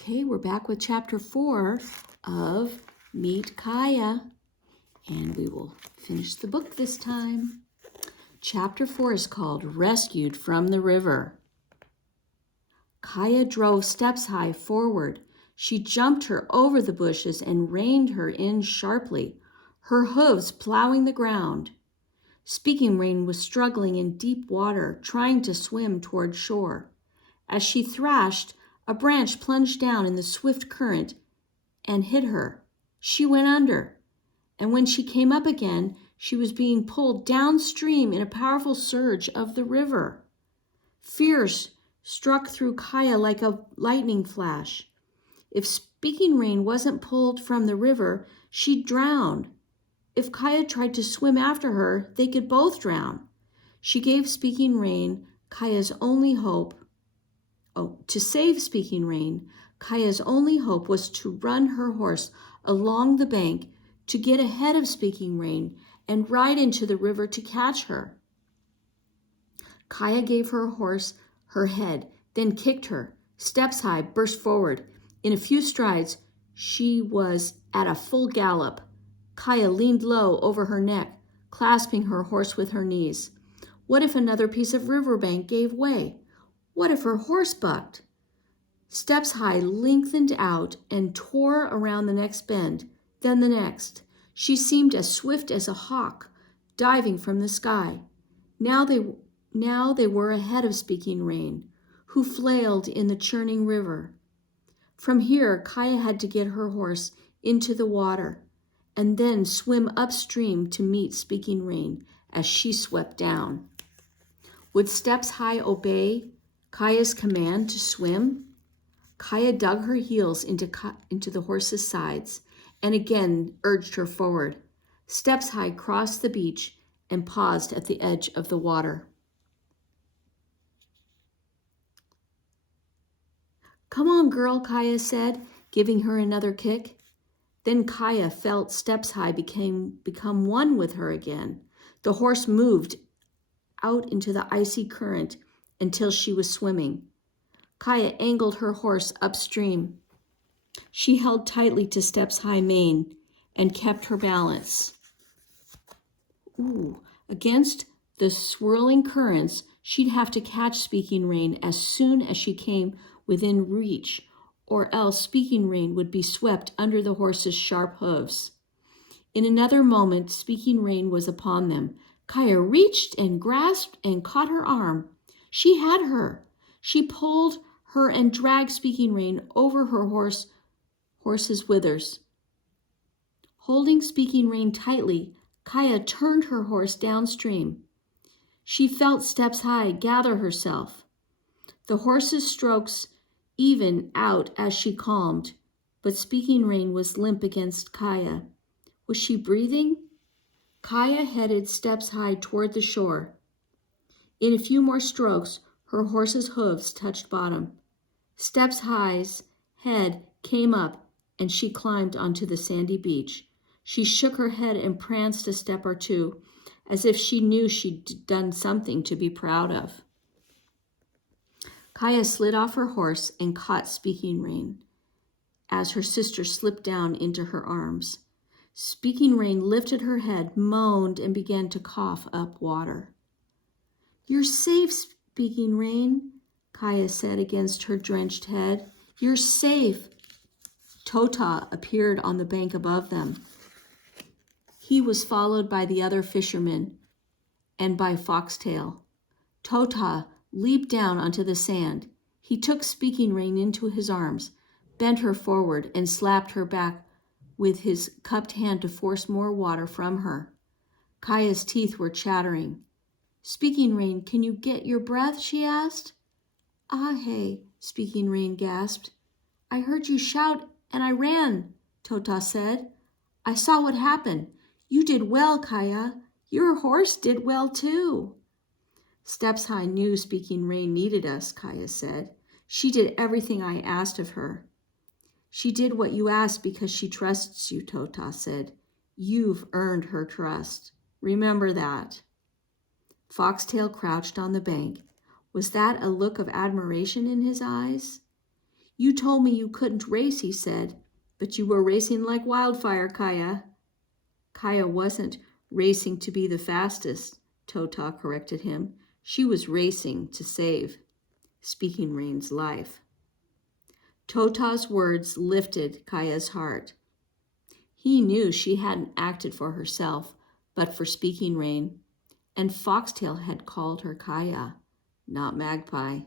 Okay, we're back with chapter 4 of Meet Kaya, and we will finish the book this time. Chapter 4 is called Rescued from the River. Kaya drove steps high forward. She jumped her over the bushes and reined her in sharply, her hooves plowing the ground. Speaking Rain was struggling in deep water, trying to swim toward shore. As she thrashed, a branch plunged down in the swift current and hit her. She went under, and when she came up again, she was being pulled downstream in a powerful surge of the river. Fear struck through Kaya like a lightning flash. If Speaking Rain wasn't pulled from the river, she'd drown. If Kaya tried to swim after her, they could both drown. She gave Speaking Rain Kaya's only hope. To save Speaking Rain, Kaya's only hope was to run her horse along the bank to get ahead of Speaking Rain and ride into the river to catch her. Kaya gave her horse her head, then kicked her. Steps High burst forward. In a few strides, she was at a full gallop. Kaya leaned low over her neck, clasping her horse with her knees. What if another piece of riverbank gave way? What if her horse bucked? Steps High lengthened out and tore around the next bend, then the next. She seemed as swift as a hawk, diving from the sky. Now they were ahead of Speaking Rain, who flailed in the churning river. From here, Kaya had to get her horse into the water and then swim upstream to meet Speaking Rain as she swept down. Would Steps High obey Kaya's command to swim? Kaya dug her heels into the horse's sides and again urged her forward. Steps High crossed the beach and paused at the edge of the water. "Come on, girl," Kaya said, giving her another kick. Then Kaya felt Steps High become one with her again. The horse moved out into the icy current until she was swimming. Kaya angled her horse upstream. She held tightly to Steps High mane and kept her balance. Against the swirling currents, she'd have to catch Speaking Rain as soon as she came within reach, or else Speaking Rain would be swept under the horse's sharp hooves. In another moment, Speaking Rain was upon them. Kaya reached and grasped and caught her arm. She had her. She pulled her and dragged Speaking Rain over her horse's withers. Holding Speaking Rain tightly, Kaya turned her horse downstream. She felt Steps High gather herself. The horse's strokes evened out as she calmed, but Speaking Rain was limp against Kaya. Was she breathing? Kaya headed Steps High toward the shore. In a few more strokes, her horse's hooves touched bottom. Steps High's head came up, and she climbed onto the sandy beach. She shook her head and pranced a step or two, as if she knew she'd done something to be proud of. Kaya slid off her horse and caught Speaking Rain as her sister slipped down into her arms. Speaking Rain lifted her head, moaned, and began to cough up water. "You're safe, Speaking Rain," Kaya said against her drenched head. "You're safe." Tota appeared on the bank above them. He was followed by the other fishermen and by Foxtail. Tota leaped down onto the sand. He took Speaking Rain into his arms, bent her forward, and slapped her back with his cupped hand to force more water from her. Kaya's teeth were chattering. "Speaking Rain, can you get your breath?" she asked. "Hey," Speaking Rain gasped. "I heard you shout and I ran," Tota said. "I saw what happened. You did well, Kaya. Your horse did well too." "Steps High knew Speaking Rain needed us," Kaya said. "She did everything I asked of her." "She did what you asked because she trusts you," Tota said. "You've earned her trust. Remember that." Foxtail crouched on the bank. Was that a look of admiration in his eyes? You told me you couldn't race, he said, but you were racing like wildfire, Kaya. Kaya wasn't racing to be the fastest, Tota corrected him. She was racing to save Speaking Rain's life. Tota's words lifted Kaya's heart. He knew she hadn't acted for herself, but for Speaking Rain, and Foxtail had called her Kaya, not Magpie.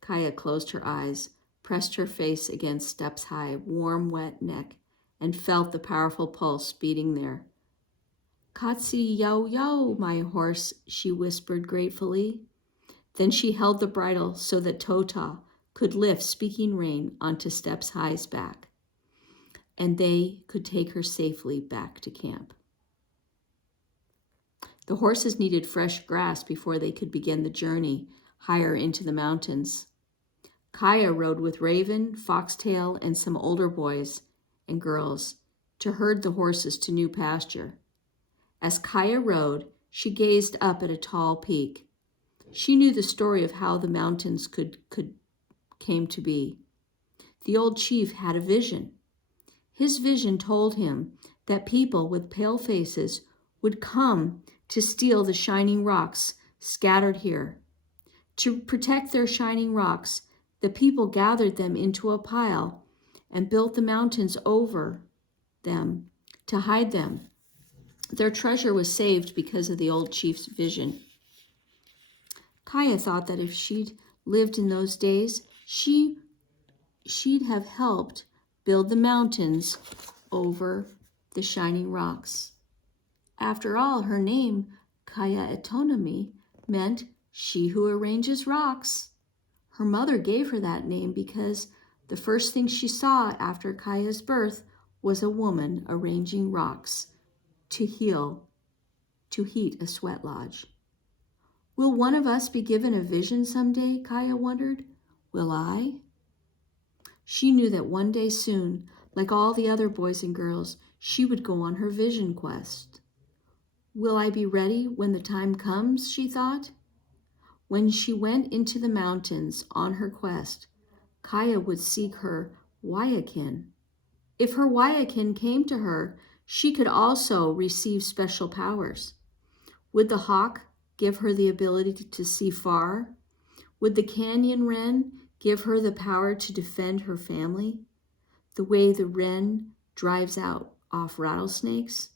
Kaya closed her eyes, pressed her face against Step's high, warm, wet neck, and felt the powerful pulse beating there. Katsi yo yo, my horse, she whispered gratefully. Then she held the bridle so that Tota could lift Speaking Rain onto Step's High's back, and they could take her safely back to camp. The horses needed fresh grass before they could begin the journey higher into the mountains. Kaya rode with Raven, Foxtail, and some older boys and girls to herd the horses to new pasture. As Kaya rode, she gazed up at a tall peak. She knew the story of how the mountains came to be. The old chief had a vision. His vision told him that people with pale faces would come to steal the shining rocks scattered here. To protect their shining rocks, the people gathered them into a pile and built the mountains over them to hide them. Their treasure was saved because of the old chief's vision. Kaya thought that if she'd lived in those days, she'd have helped build the mountains over the shining rocks. After all, her name, Kaya Etonomy, meant she who arranges rocks. Her mother gave her that name because the first thing she saw after Kaya's birth was a woman arranging rocks to heat a sweat lodge. Will one of us be given a vision someday? Kaya wondered. Will I? She knew that one day soon, like all the other boys and girls, she would go on her vision quest. Will I be ready when the time comes, she thought. When she went into the mountains on her quest, Kaya would seek her Waiakin. If her Waiakin came to her, she could also receive special powers. Would the hawk give her the ability to see far? Would the canyon wren give her the power to defend her family, the way the wren drives off rattlesnakes?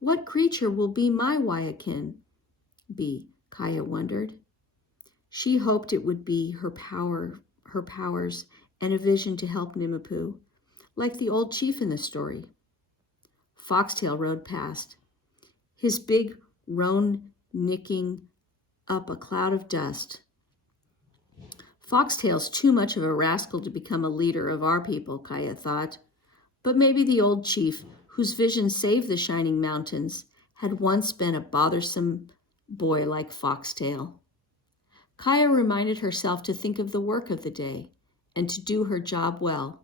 What creature will be my Waiakin? Kaya wondered. She hoped it would be her powers, and a vision to help Nimapoo, like the old chief in the story. Foxtail rode past, his big roan nicking up a cloud of dust. Foxtail's too much of a rascal to become a leader of our people, Kaya thought. But maybe the old chief, whose vision saved the shining mountains, had once been a bothersome boy like Foxtail. Kaya reminded herself to think of the work of the day and to do her job well.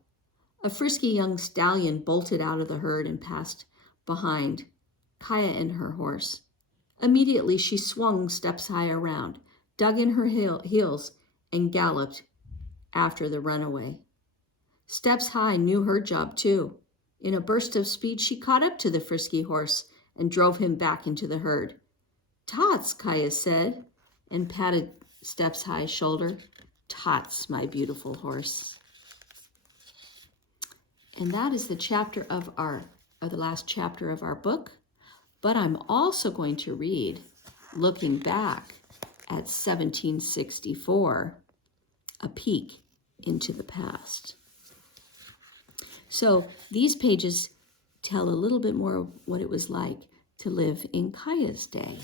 A frisky young stallion bolted out of the herd and passed behind Kaya and her horse. Immediately she swung Steps High around, dug in her heels, and galloped after the runaway. Steps High knew her job too. In a burst of speed, she caught up to the frisky horse and drove him back into the herd. Tots, Kaya said, and patted Steps High's shoulder. Tots, my beautiful horse. And that is the last chapter of our book. But I'm also going to read, looking back at 1764, a peek into the past. So these pages tell a little bit more of what it was like to live in Kaya's day.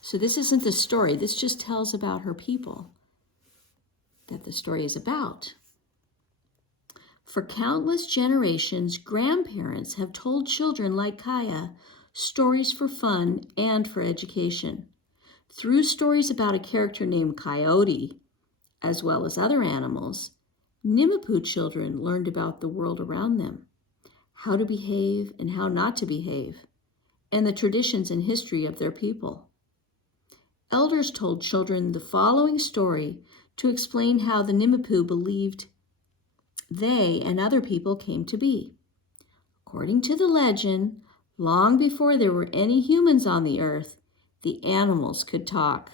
So this isn't the story. This just tells about her people that the story is about. For countless generations, grandparents have told children like Kaya stories for fun and for education. Through stories about a character named Coyote, as well as other animals, Nimapoo children learned about the world around them, how to behave and how not to behave, and the traditions and history of their people. Elders told children the following story to explain how the Nimipu believed they and other people came to be. According to the legend, long before there were any humans on the earth, the animals could talk,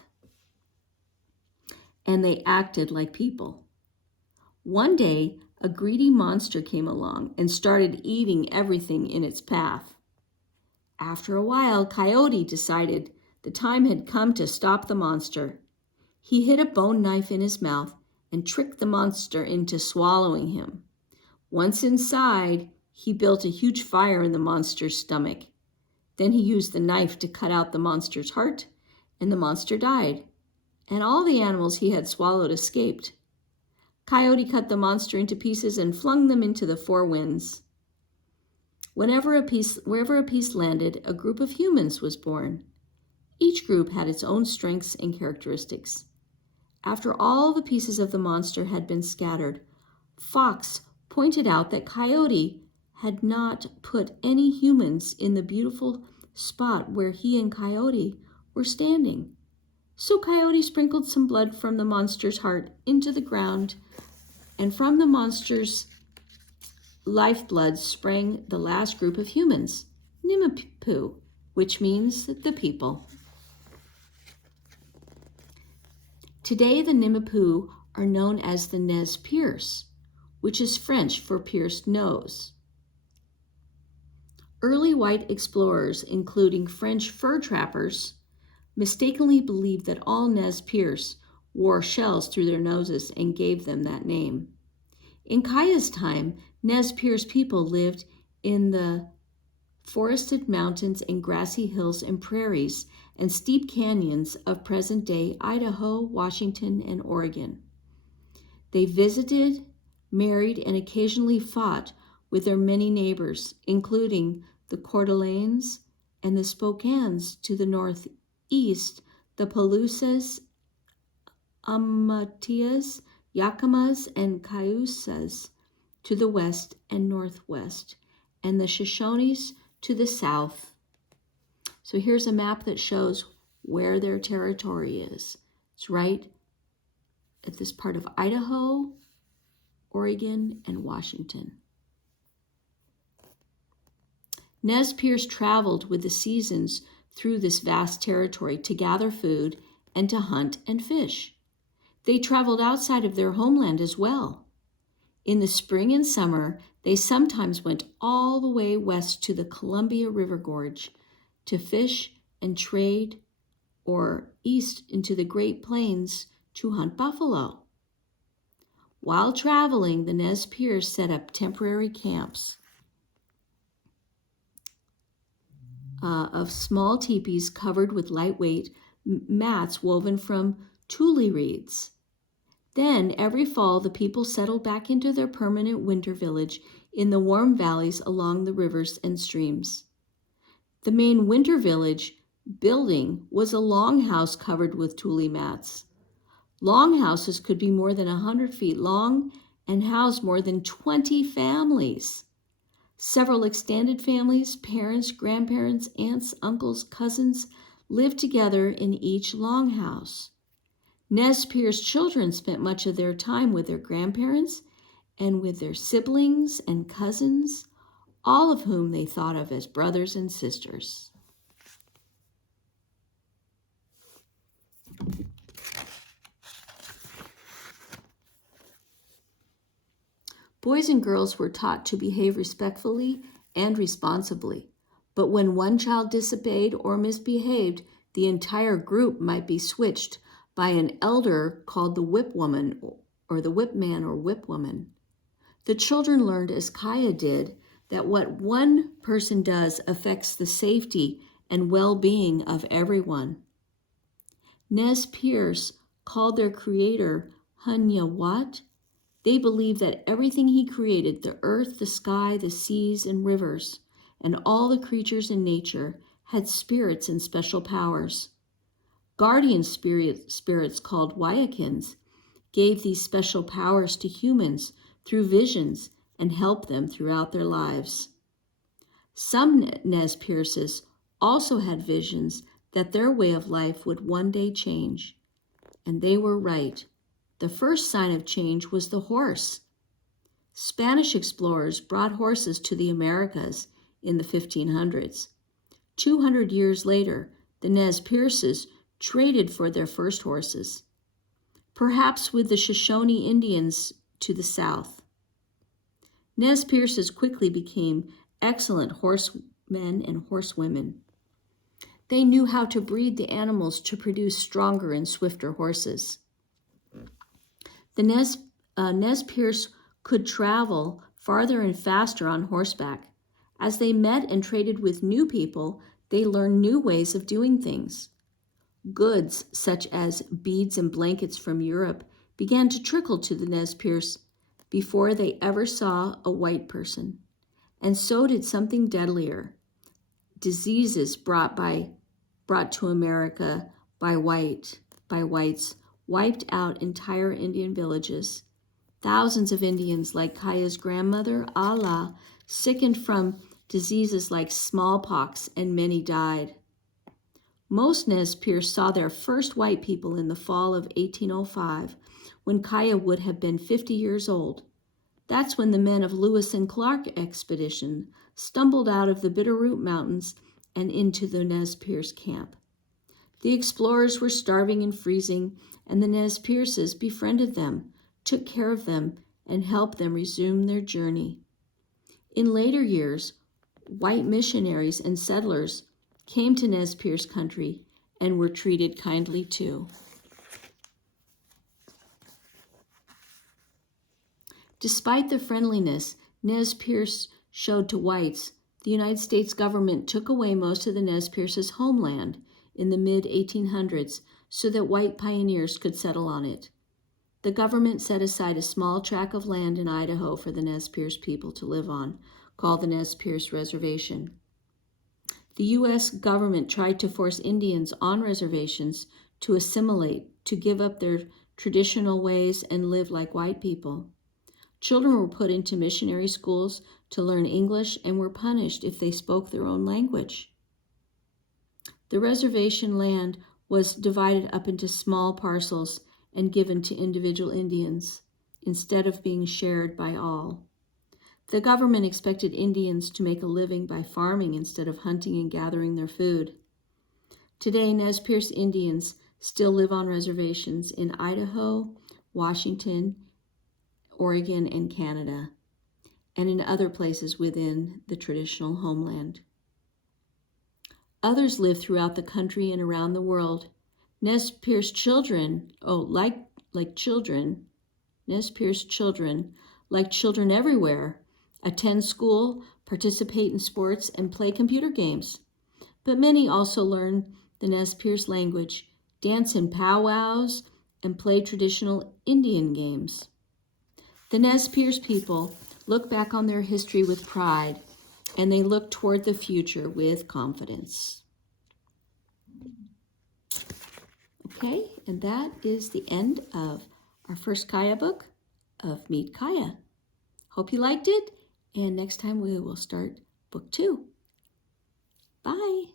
and they acted like people. One day, a greedy monster came along and started eating everything in its path. After a while, Coyote decided the time had come to stop the monster. He hid a bone knife in his mouth and tricked the monster into swallowing him. Once inside, he built a huge fire in the monster's stomach. Then he used the knife to cut out the monster's heart, and the monster died, and all the animals he had swallowed escaped. Coyote cut the monster into pieces and flung them into the four winds. Wherever a piece landed, a group of humans was born. Each group had its own strengths and characteristics. After all the pieces of the monster had been scattered, Fox pointed out that Coyote had not put any humans in the beautiful spot where he and Coyote were standing. So Coyote sprinkled some blood from the monster's heart into the ground, and from the monster's lifeblood sprang the last group of humans, Nimipu, which means the people. Today, the Nimipu are known as the Nez Perce, which is French for pierced nose. Early white explorers, including French fur trappers, mistakenly believed that all Nez Perce wore shells through their noses and gave them that name. In Kaya's time, Nez Perce people lived in the forested mountains and grassy hills and prairies and steep canyons of present-day Idaho, Washington, and Oregon. They visited, married, and occasionally fought with their many neighbors, including the Coeur d'Alenes and the Spokanes to the northeast, the Palousas, Amatias, Yakimas, and Cayusas to the west and northwest, and the Shoshones to the south. So here's a map that shows where their territory is. It's right at this part of Idaho, Oregon, and Washington. Nez Perce traveled with the seasons through this vast territory to gather food and to hunt and fish. They traveled outside of their homeland as well. In the spring and summer, they sometimes went all the way west to the Columbia River Gorge to fish and trade, or east into the Great Plains to hunt buffalo. While traveling, the Nez Perce set up temporary camps of small teepees covered with lightweight mats woven from tule reeds. Then, every fall, the people settled back into their permanent winter village in the warm valleys along the rivers and streams. The main winter village building was a longhouse covered with tule mats. Longhouses could be more than 100 feet long and house more than 20 families. Several extended families, parents, grandparents, aunts, uncles, cousins lived together in each longhouse. Nez Perce children spent much of their time with their grandparents and with their siblings and cousins, all of whom they thought of as brothers and sisters. Boys and girls were taught to behave respectfully and responsibly, but when one child disobeyed or misbehaved, the entire group might be switched by an elder called the whip woman or the whip man or whip woman. The children learned, as Kaya did, that what one person does affects the safety and well-being of everyone. Nez Perce called their creator Hunyawat. They believed that everything he created, the earth, the sky, the seas, and rivers, and all the creatures in nature, had spirits and special powers. Guardian spirits called Wayakins gave these special powers to humans through visions and helped them throughout their lives. Some Nez Perces also had visions that their way of life would one day change, and they were right. The first sign of change was the horse. Spanish explorers brought horses to the Americas in the 1500s. 200 years later, the Nez Perces traded for their first horses, perhaps with the Shoshone Indians to the south. Nez Perces quickly became excellent horsemen and horsewomen. They knew how to breed the animals to produce stronger and swifter horses. The Nez Perce could travel farther and faster on horseback. As they met and traded with new people, they learned new ways of doing things. Goods such as beads and blankets from Europe began to trickle to the Nez Perce before they ever saw a white person. And so did something deadlier. Diseases brought to America by whites wiped out entire Indian villages. Thousands of Indians, like Kaya's grandmother, Ala, sickened from diseases like smallpox, and many died. Most Nez Perce saw their first white people in the fall of 1805, when Kaya would have been 50 years old. That's when the men of Lewis and Clark expedition stumbled out of the Bitterroot Mountains and into the Nez Perce camp. The explorers were starving and freezing, and the Nez Perces befriended them, took care of them, and helped them resume their journey. In later years, white missionaries and settlers came to Nez Perce country and were treated kindly too. Despite the friendliness Nez Perce showed to whites, the United States government took away most of the Nez Perce's homeland in the mid-1800s so that white pioneers could settle on it. The government set aside a small tract of land in Idaho for the Nez Perce people to live on, called the Nez Perce Reservation. The U.S. government tried to force Indians on reservations to assimilate, to give up their traditional ways and live like white people. Children were put into missionary schools to learn English and were punished if they spoke their own language. The reservation land was divided up into small parcels and given to individual Indians, instead of being shared by all. The government expected Indians to make a living by farming instead of hunting and gathering their food. Today, Nez Perce Indians still live on reservations in Idaho, Washington, Oregon, and Canada, and in other places within the traditional homeland. Others live throughout the country and around the world. Nez Perce children, Nez Perce children, like children everywhere, attend school, participate in sports, and play computer games. But many also learn the Nez Perce language, dance in powwows, and play traditional Indian games. The Nez Perce people look back on their history with pride, and they look toward the future with confidence. Okay, and that is the end of our first Kaya book of Meet Kaya. Hope you liked it, and next time we will start book 2. Bye.